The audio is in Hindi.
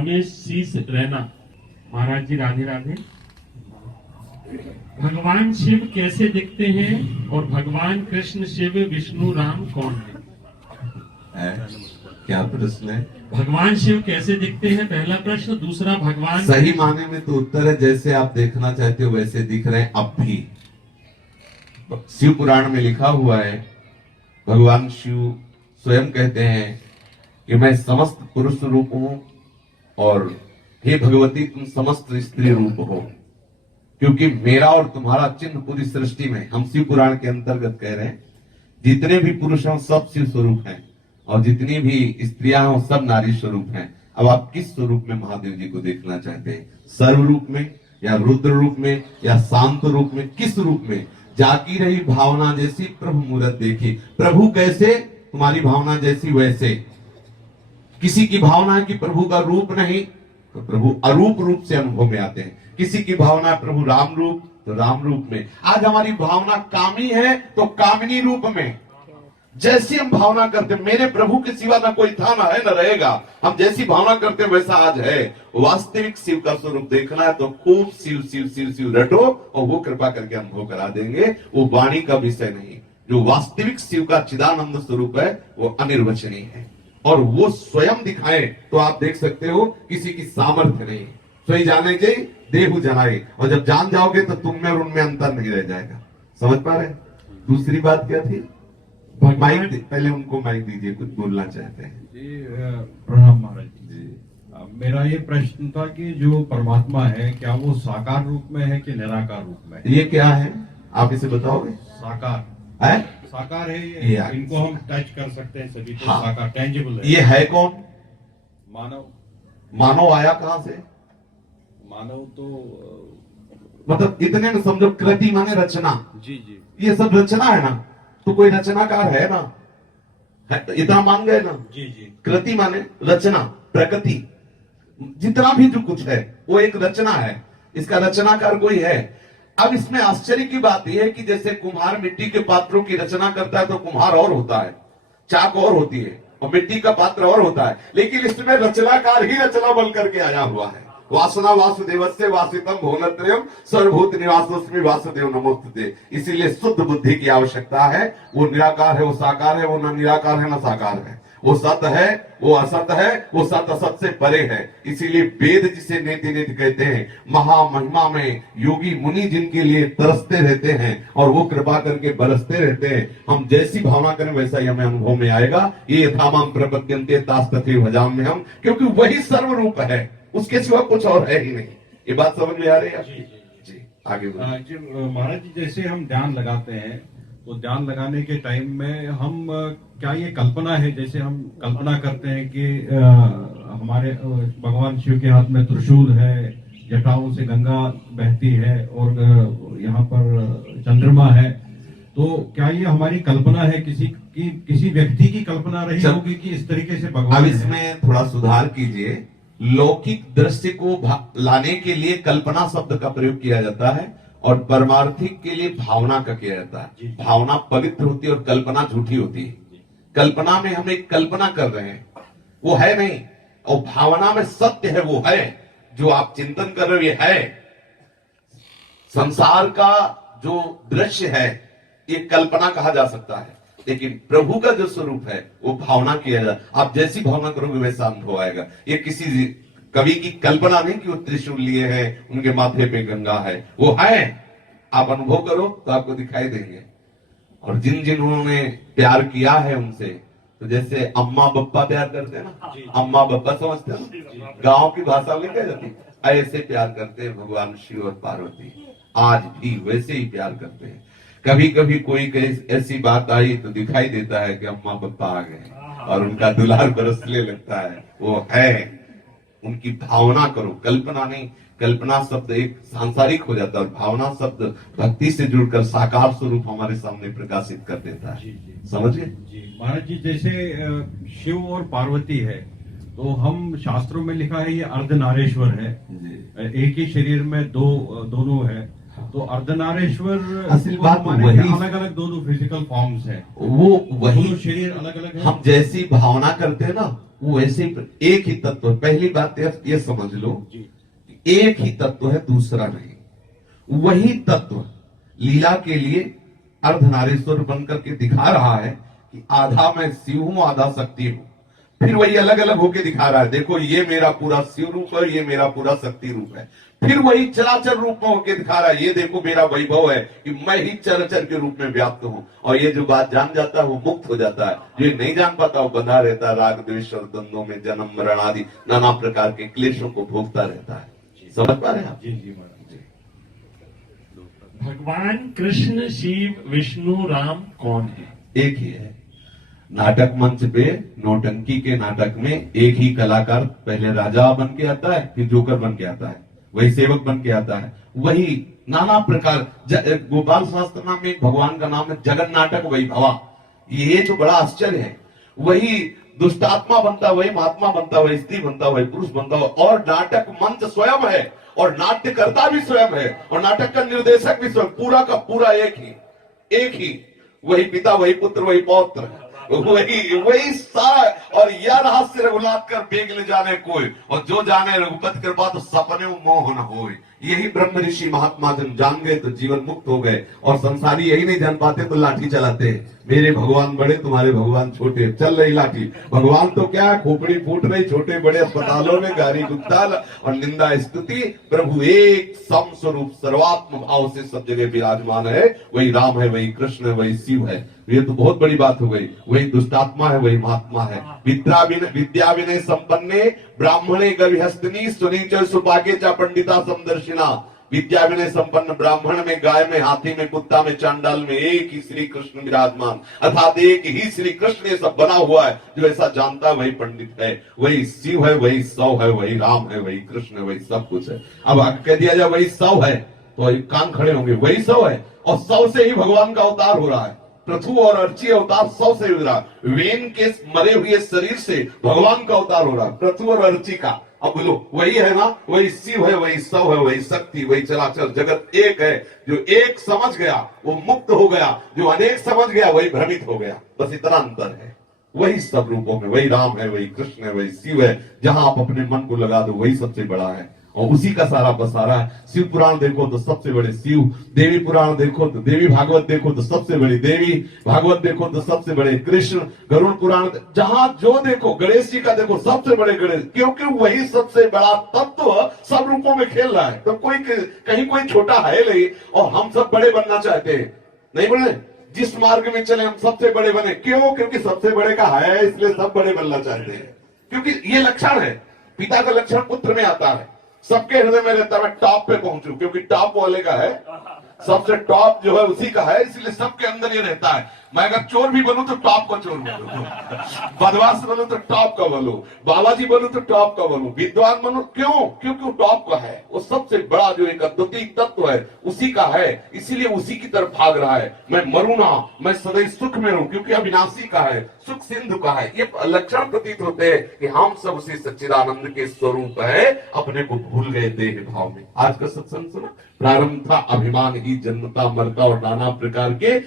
हमें शीश रहना। महाराज जी राधे राधे। भगवान शिव कैसे दिखते हैं और भगवान कृष्ण शिव विष्णु राम कौन है? क्या प्रश्न है? भगवान शिव कैसे दिखते हैं पहला प्रश्न। दूसरा भगवान सही माने में तो उत्तर है जैसे आप देखना चाहते हो वैसे दिख रहे हैं अब भी। शिव पुराण में लिखा हुआ है, भगवान शिव स्वयं कहते हैं कि मैं समस्त पुरुष रूप हूं और हे भगवती तुम समस्त स्त्री रूप हो, क्योंकि मेरा और तुम्हारा चिन्ह पूरी सृष्टि में, हम शिव पुराण के अंतर्गत कह रहे हैं, जितने भी पुरुष हैं सब शिव स्वरूप हैं और जितनी भी स्त्रियां हैं सब नारी स्वरूप हैं। अब आप किस स्वरूप में महादेव जी को देखना चाहते हैं? सर्व रूप में या रुद्र रूप में या शांत रूप में? किस रूप में? जाकी रही भावना जैसी प्रभु मूरत देखी। प्रभु कैसे? तुम्हारी भावना जैसी वैसे। किसी की भावना है कि प्रभु का रूप नहीं, तो प्रभु अरूप रूप से अनुभव में आते हैं। किसी की भावना है प्रभु राम रूप, तो राम रूप में। आज हमारी भावना कामी है तो कामिनी रूप में। जैसी हम भावना करते, मेरे प्रभु के सिवा ना कोई था ना है ना रहेगा, हम जैसी भावना करते वैसा आज है। वास्तविक शिव का स्वरूप देखना है तो खूब शिव शिव शिव शिव रटो और वो कृपा करके अनुभव करा देंगे। वो वाणी का विषय नहीं, जो वास्तविक शिव का चिदानंद स्वरूप है वो अनिर्वचनीय है और वो स्वयं दिखाए तो आप देख सकते हो किसी की सामर्थ्य नहीं। स्वयं जाने जे देहु जनाए, और जब जान जाओगे तो तुम में और उनमें अंतर नहीं रह जाएगा। समझ पा रहे? दूसरी बात क्या थी? माइक पहले उनको माइक दीजिए, कुछ बोलना चाहते हैं जी। प्रणाम महाराज जी। मेरा ये प्रश्न था कि जो परमात्मा है क्या वो साकार रूप में है कि निराकार रूप में? ये क्या है आप इसे बताओगे? साकार है? साकार है ये, इनको हम टच कर सकते हैं सभी को। हाँ। साकार टेंजिबल है। ये है कौन? मानव। मानव आया कहां से? मानव तो मतलब इतने में समझो, कृति माने रचना। जी जी। ये सब रचना है ना, तो कोई रचनाकार है ना, है, तो इतना मान गए ना। जी जी। कृति माने रचना, प्रकृति, जितना भी जो कुछ है वो एक रचना है। इसका रचनाकार कोई है। अब इसमें आश्चर्य की बात यह है कि जैसे कुम्हार मिट्टी के पात्रों की रचना करता है तो कुम्हार और होता है, चाक और होती है और मिट्टी का पात्र और होता है, लेकिन इसमें रचनाकार ही रचना बन करके आया हुआ है। वासना वासुदेवस्य वासितम भुवनत्रयम् सर्वभूत निवासोऽस्मि वासुदेव नमोस्तुते। इसीलिए शुद्ध बुद्धि की आवश्यकता है। वो निराकार है, वो साकार है, वो न निराकार है न साकार है, वो सत है, वो असत है, वो सत असत से परे है। इसीलिए वेद जिसे नेति नेति कहते हैं, महामहिमा में योगी मुनि जिनके लिए तरसते रहते हैं और वो कृपा करके बरसते रहते हैं। हम जैसी भावना करें वैसा ही हमें अनुभव में आएगा। ये यथामाम प्रपद्यन्ते तास्तथे भजाम में हम, क्योंकि वही सर्वरूप है, उसके सिवा कुछ और है ही नहीं। ये बात समझ में आ रही है आपकी? जी आगे जी महाराज जी, जैसे हम ध्यान लगाते हैं तो ध्यान लगाने के टाइम में हम क्या ये कल्पना है, जैसे हम कल्पना करते हैं कि हमारे भगवान शिव के हाथ में त्रिशूल है, जटाओं से गंगा बहती है और यहाँ पर चंद्रमा है, तो क्या ये हमारी कल्पना है, किसी व्यक्ति की कल्पना रही होगी कि इस तरीके से भगवान? अब इसमें थोड़ा सुधार कीजिए। लौकिक दृश्य को लाने के लिए कल्पना शब्द का प्रयोग किया जाता है और परमार्थिक के लिए भावना का किया जाता है। भावना पवित्र होती है और कल्पना झूठी होती है। कल्पना में हम एक कल्पना कर रहे हैं, वो है नहीं, और भावना में सत्य है, वो है जो आप चिंतन कर रहे हो, ये है। संसार का जो दृश्य है ये कल्पना कहा जा सकता है, लेकिन प्रभु का जो स्वरूप है वो भावना किया जाए। आप जैसी भावना करोगे वैसा अनुभव आएगा। ये किसी कवि की कल्पना नहीं कि वो त्रिशूल लिए हैं, उनके माथे पे गंगा है, वो है। आप अनुभव करो तो आपको दिखाई देंगे। और जिन्होंने प्यार किया है उनसे, तो जैसे अम्मा बप्पा प्यार करते हैं ना, अम्मा बप्पा समझते हैं, गांव की भाषा में क्या जाती, ऐसे प्यार करते हैं भगवान शिव और पार्वती। आज भी वैसे ही प्यार करते हैं। कभी कभी कोई ऐसी बात आई तो दिखाई देता है कि अम्मा बप्पा आ गए और उनका दुलार बरसने लगता है, वो है। उनकी भावना करो, कल्पना नहीं। कल्पना शब्द एक सांसारिक हो जाता है और भावना शब्द भक्ति से जुड़कर साकार स्वरूप हमारे सामने प्रकाशित कर देता है। समझ गए जी महाराज जी। जैसे शिव और पार्वती है तो हम शास्त्रों में लिखा है ये अर्धनारेश्वर है, एक ही शरीर में दोनों है, तो अर्धनारेश्वर असल बात वही, अलग अलग दोनों फिजिकल फॉर्म्स है, वो वही शरीर अलग अलग है। हम जैसी भावना करते हैं ना वो वैसे ही एक ही तत्व है। पहली बात ये समझ लो, एक ही तत्व है, दूसरा नहीं। वही तत्व लीला के लिए अर्धनारीश्वर बनकर के दिखा रहा है कि आधा मैं शिव हूं, आधा शक्ति हूं। फिर वही अलग अलग होके दिखा रहा है, देखो ये मेरा पूरा शिव रूप है, ये मेरा पूरा शक्ति रूप है। फिर वही चराचर रूप में होके दिखा रहा है, ये देखो मेरा वैभव है कि मैं ही चराचर के रूप में व्याप्त हूं। और ये जो बात जान जाता है वो मुक्त हो जाता है, जो ये नहीं जान पाता वो बंधा रहता है, राग द्वेष और द्वंद्वों में जन्म मरण आदि नाना प्रकार के क्लेशों को भोगता रहता है। समझ पा रहे हैं आप? जी जी महाराज। भगवान कृष्ण शिव विष्णु राम कौन है? एक ही है। नाटक मंच पे नौटंकी के नाटक में एक ही कलाकार पहले राजा बन के आता है, फिर जोकर बन के आता है, वही सेवक बन के आता है, वही नाना प्रकार। गोपाल शास्त्र नाम में भगवान का नाम है जगन नाटक वही भवा। ये तो बड़ा आश्चर्य है। वही दुष्टात्मा बनता, वही महात्मा बनता, वही स्त्री बनता, वही पुरुष बनता, और नाटक मंच स्वयं है, और नाट्यकर्ता भी स्वयं है, और नाटक का निर्देशक भी स्वयं, पूरा का पूरा एक ही वही पिता, वही पुत्र, वही पौत्र, वही सारा। और यह रहस्य रघुनाथ कर बेग ले जाने कोई, और जो जाने रघुपति कृपा तो सपने मोह न होए। यही ब्रह्म ऋषि महात्मा जन जान गए तो जीवन मुक्त हो गए, और संसारी यही नहीं जान पाते तो लाठी चलाते, मेरे भगवान बड़े तुम्हारे भगवान छोटे, चल रही लाठी। भगवान तो क्या, खोपड़ी फूट रही, छोटे बड़े अस्पतालों में गारी गुप्ताल और निंदा स्तुति। प्रभु एक सम स्वरूप सर्वात्म भाव से सब जगह विराजमान है, वही राम है, वही कृष्ण है, वही शिव है। ये तो बहुत बड़ी बात हो गई। वही दुष्टात्मा है, वही महात्मा है। विद्या विनय संपन्ने ब्राह्मणे गविहस्तनी सुनीच सुपाके चा पंडिता समदर्शिना। विद्या विनय संपन्न ब्राह्मण में, गाय में, हाथी में, कुत्ता में, चांडाल में एक ही श्री कृष्ण विराजमान, अर्थात एक ही श्री कृष्ण ये सब बना हुआ है। जो ऐसा जानता है वही पंडित है, वही शिव है, वही सौ है, वही राम है, वही कृष्ण है, वही सब कुछ है। अब कह दिया जाए वही सौ है तो कान खड़े होंगे, वही सौ है, और सौ से ही भगवान का अवतार हो रहा है। पृथु और अर्ची अवतार सौ से हो रहा है। वेन के मरे हुए शरीर से भगवान का अवतार हो रहा है, पृथु और अर्ची का। अब बोलो वही है ना, वही शिव है, वही सौ है, वही शक्ति, वही चराचर जगत एक है। जो एक समझ गया वो मुक्त हो गया, जो अनेक समझ गया वही भ्रमित हो गया। बस इतना अंतर है। वही सब रूपों में वही राम है, वही कृष्ण है, वही शिव है। जहां आप अपने मन को लगा दो वही सबसे बड़ा है, और उसी का सारा बसारा है। शिव पुराण देखो तो सबसे बड़े शिव, देवी पुराण देखो तो देवी, भागवत देखो तो सबसे बड़ी देवी, भागवत देखो तो सबसे बड़े कृष्ण, गरुड़ पुराण जहां जो देखो, गणेश जी का देखो सबसे बड़े गणेश, क्योंकि वही सबसे बड़ा तत्व सब रूपों में खेल रहा है। तो कोई कहीं कोई छोटा है नहीं, और हम सब बड़े बनना चाहते हैं, नहीं बने। जिस मार्ग में चले हम सबसे बड़े बने, क्यों? क्योंकि सबसे बड़े का है, इसलिए सब बड़े बनना चाहते हैं। क्योंकि ये लक्षण है, पिता का लक्षण पुत्र में आता है। सबके हृदय में रहता है मैं टॉप पे पहुंचू, क्योंकि टॉप वाले का है, सबसे टॉप जो है उसी का है, इसलिए सबके अंदर ये रहता है। मैं अगर चोर भी बनूं तो टॉप का चोर बनूं, बदमाश बनूं तो टॉप का बनूं, बालाजी बनूं तो टॉप का बनूं, विद्वान बनूं, क्यों? क्योंकि वो टॉप का है। वो सबसे बड़ा जो एक अद्वितीय तत्व है उसी का है, इसीलिए उसी की तरफ भाग रहा है। मैं मरूं ना, मैं सदैव सुख में रहूं, क्योंकि अविनाशी का है, सुख सिंधु का है। ये लक्षण प्रतीत होते हैं कि हम सब उसी सच्चिदानंद के स्वरूप है, अपने को भूल गए देह भाव में। आज का सत्संग सुना, प्रारंभ था अभिमान ही जन्मता मरता और नाना प्रकार के